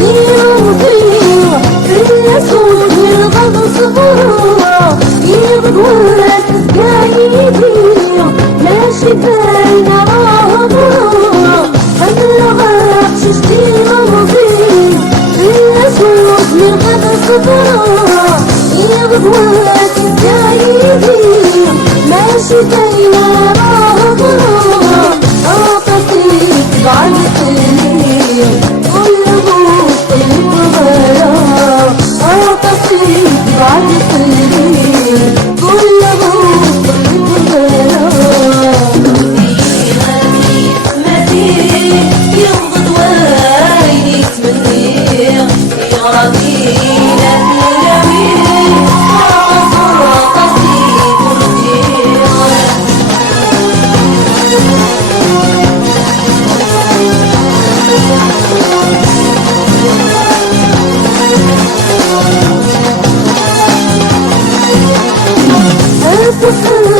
يضيع الأسود يرغب صبره يبغى قايدين ماشي بين راهبه أبلغ ششتي مرضي الأسود يرغب صبره يبغى قايدين ماشي بين راهبه أعطتي بعلقني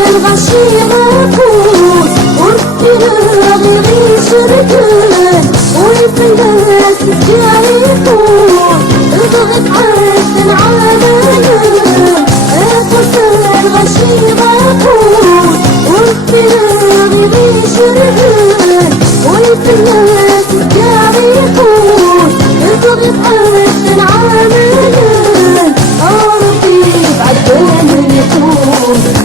الغشي مفوت والدنيا غير شركان والفلاس يعرفون اضغط عد العالم الغشي مفوت والدنيا غير شركان والفلاس يعرفون اضغط عد العالم أرضي بعدين يكون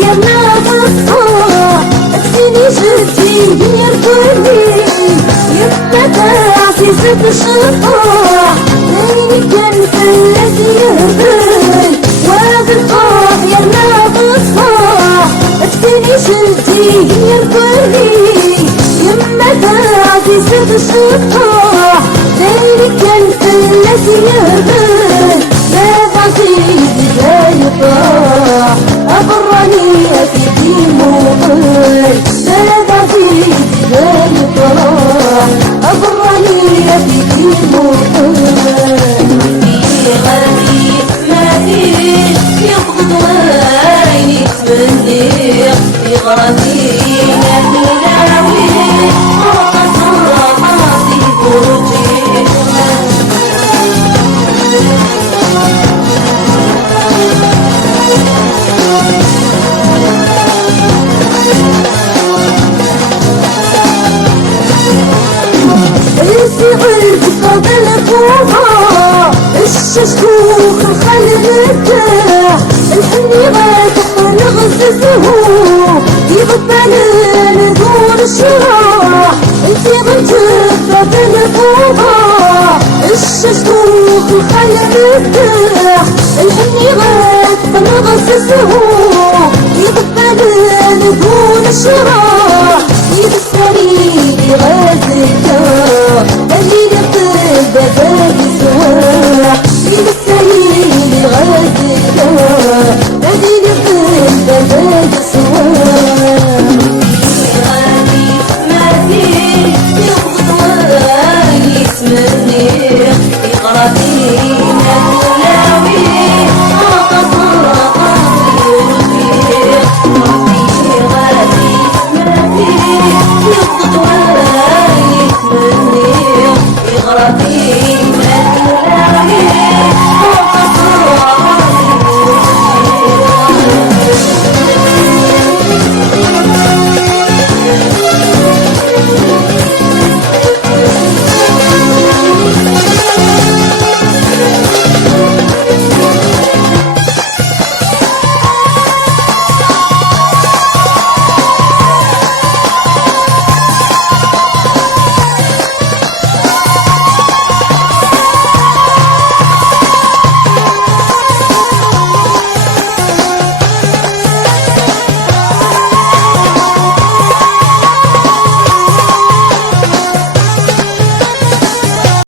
يا ناس الصاح اكفيني جدي يركضني يبقى عزيزة الشطاح ليني كان فلس يهبل وبالقاح يا ناس الصاح اكفيني جدي يركضني يبقى عزيزة الشطاح ليني كان فلس يهبل يا عزيزي يا يطاح أغرني أكيد موقل لا بعزيز لا يطرح أغرني أكيد موقل في غربي ما فيه يبغض عيني تمنير في غربي ما فيه لاوي وقصر راسي فرجي قبل فوقها الششكوخ الخلق الداح الحني غاتح نغززه يبطل ندور الشراح انتي غنتف قبل فوقها الششكوخ الخلق الداح